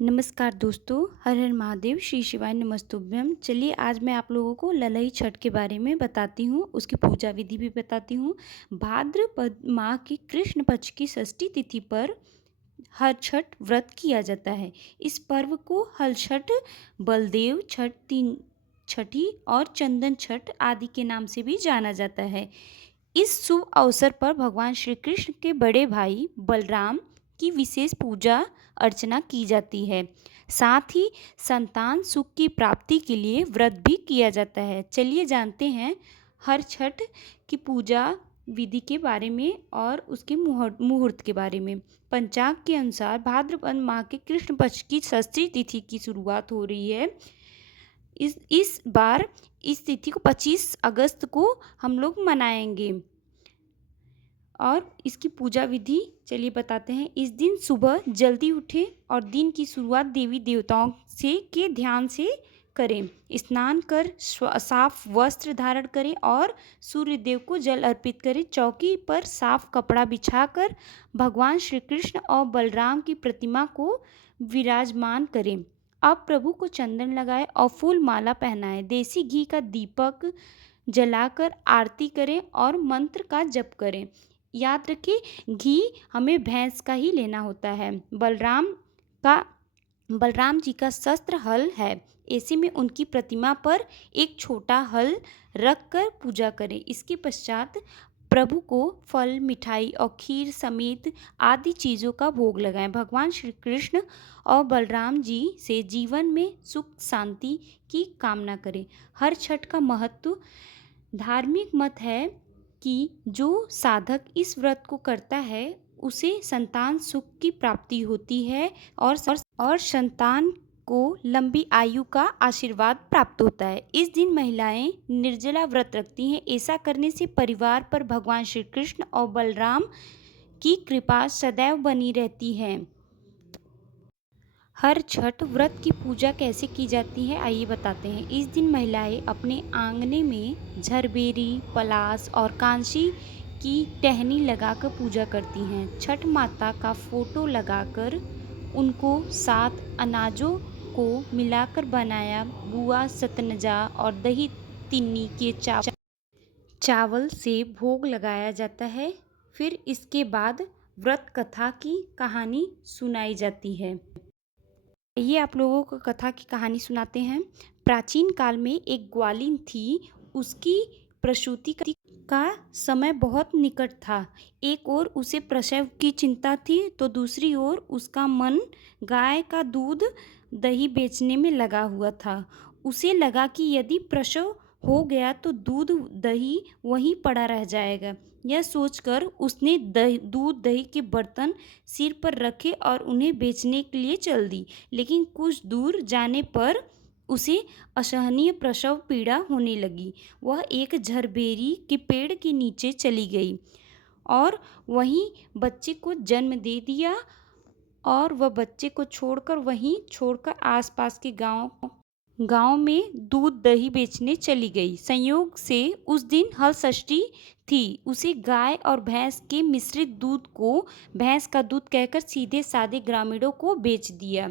नमस्कार दोस्तों, हर हर महादेव, श्री शिवाय नमस्तुभ्यम। चलिए आज मैं आप लोगों को ललई छठ के बारे में बताती हूँ, उसकी पूजा विधि भी बताती हूँ। भाद्रपद माह की कृष्ण पक्ष की षष्ठी तिथि पर हर छठ व्रत किया जाता है। इस पर्व को हल छठ, बलदेव छठ, तीन छठी और चंदन छठ आदि के नाम से भी जाना जाता है। इस शुभ अवसर पर भगवान श्री कृष्ण के बड़े भाई बलराम की विशेष पूजा अर्चना की जाती है। साथ ही संतान सुख की प्राप्ति के लिए व्रत भी किया जाता है। चलिए जानते हैं हर छठ की पूजा विधि के बारे में और उसके मुहूर्त के बारे में। पंचांग के अनुसार भाद्रपद माह के कृष्ण पक्ष की षष्ठी तिथि की शुरुआत हो रही है। इस बार इस तिथि को 25 अगस्त को हम लोग मनाएंगे। और इसकी पूजा विधि चलिए बताते हैं। इस दिन सुबह जल्दी उठें और दिन की शुरुआत देवी देवताओं से के ध्यान से करें। स्नान कर साफ वस्त्र धारण करें और सूर्य देव को जल अर्पित करें। चौकी पर साफ कपड़ा बिछाकर भगवान श्री कृष्ण और बलराम की प्रतिमा को विराजमान करें। अब प्रभु को चंदन लगाएं और फूल माला पहनाएं। देसी घी का दीपक जलाकर आरती करें और मंत्र का जप करें। याद रखें, घी हमें भैंस का ही लेना होता है। बलराम जी का शस्त्र हल है। ऐसे में उनकी प्रतिमा पर एक छोटा हल रख कर पूजा करें। इसके पश्चात प्रभु को फल, मिठाई और खीर समेत आदि चीज़ों का भोग लगाएं। भगवान श्री कृष्ण और बलराम जी से जीवन में सुख शांति की कामना करें। हर छठ का महत्व धार्मिक मत है कि जो साधक इस व्रत को करता है उसे संतान सुख की प्राप्ति होती है और संतान को लंबी आयु का आशीर्वाद प्राप्त होता है। इस दिन महिलाएं निर्जला व्रत रखती हैं। ऐसा करने से परिवार पर भगवान श्री कृष्ण और बलराम की कृपा सदैव बनी रहती है। हर छठ व्रत की पूजा कैसे की जाती है आइए बताते हैं। इस दिन महिलाएं अपने आंगने में झरबेरी, पलास और कांसी की टहनी लगाकर पूजा करती हैं। छठ माता का फोटो लगाकर उनको 7 अनाजों को मिलाकर बनाया बुआ, सतनजा और दही तिन्नी के चावल से भोग लगाया जाता है। फिर इसके बाद व्रत कथा की कहानी सुनाई जाती है। ये आप लोगों को कथा की कहानी सुनाते हैं। प्राचीन काल में एक ग्वालिन थी। उसकी प्रसूति का समय बहुत निकट था। एक ओर उसे प्रसव की चिंता थी तो दूसरी ओर उसका मन गाय का दूध दही बेचने में लगा हुआ था। उसे लगा कि यदि प्रसव हो गया तो दूध दही वहीं पड़ा रह जाएगा। यह सोचकर उसने दूध दही के बर्तन सिर पर रखे और उन्हें बेचने के लिए चल दी। लेकिन कुछ दूर जाने पर उसे असहनीय प्रसव पीड़ा होने लगी। वह एक झरबेरी के पेड़ के नीचे चली गई और वहीं बच्चे को जन्म दे दिया और वह बच्चे को छोड़कर आसपास के गांव में दूध दही बेचने चली गई। संयोग से उस दिन हल षष्ठी थी। उसे गाय और भैंस के मिश्रित दूध को भैंस का दूध कहकर सीधे साधे ग्रामीणों को बेच दिया।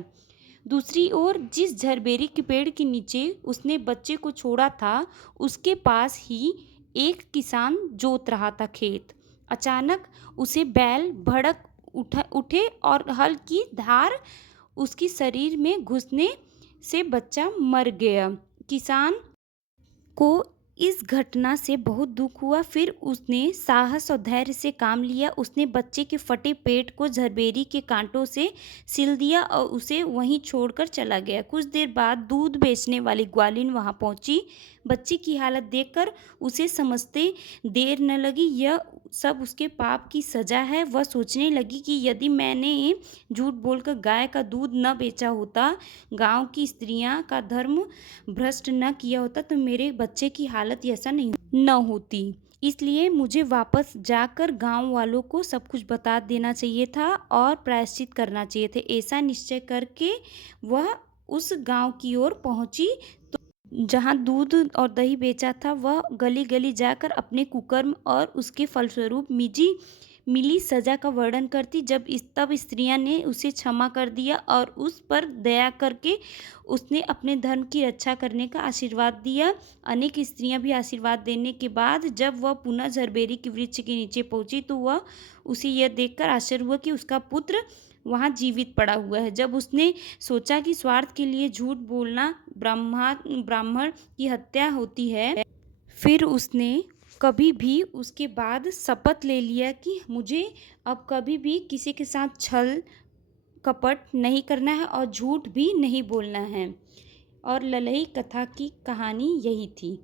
दूसरी ओर जिस झरबेरी के पेड़ के नीचे उसने बच्चे को छोड़ा था उसके पास ही एक किसान जोत रहा था खेत। अचानक उसे बैल भड़क उठे और हल की धार उसकी शरीर में घुसने से बच्चा मर गया। किसान को इस घटना से बहुत दुख हुआ। फिर उसने साहस और धैर्य से काम लिया। उसने बच्चे के फटे पेट को झरबेरी के कांटों से सिल दिया और उसे वहीं छोड़कर चला गया। कुछ देर बाद दूध बेचने वाली ग्वालिन वहां पहुंची। बच्चे की हालत देखकर उसे समझते देर न लगी यह सब उसके पाप की सजा है। वह सोचने लगी कि यदि मैंने झूठ बोलकर गाय का दूध न बेचा होता, गांव की स्त्रियां का धर्म भ्रष्ट न किया होता तो मेरे बच्चे की हालत ऐसा नहीं न होती। इसलिए मुझे वापस जाकर गांव वालों को सब कुछ बता देना चाहिए था और प्रायश्चित करना चाहिए थे। ऐसा निश्चय करके वह उस गांव की ओर पहुंची तो जहां दूध और दही बेचा था वह गली गली जाकर अपने कुकर्म और उसके फलस्वरूप मिली सजा का वर्णन करती। तब स्त्रियां ने उसे क्षमा कर दिया और उस पर दया करके उसने अपने धर्म की रक्षा करने का आशीर्वाद दिया। अनेक स्त्रियां भी आशीर्वाद देने के बाद जब वह पुनः झरबेरी के वृक्ष के नीचे पहुंची तो वह उसे यह देखकर आश्चर्य हुआ कि उसका पुत्र वहाँ जीवित पड़ा हुआ है। जब उसने सोचा कि स्वार्थ के लिए झूठ बोलना ब्राह्मण की हत्या होती है, फिर उसने कभी भी उसके बाद शपथ ले लिया कि मुझे अब कभी भी किसी के साथ छल कपट नहीं करना है और झूठ भी नहीं बोलना है। और ललई कथा की कहानी यही थी।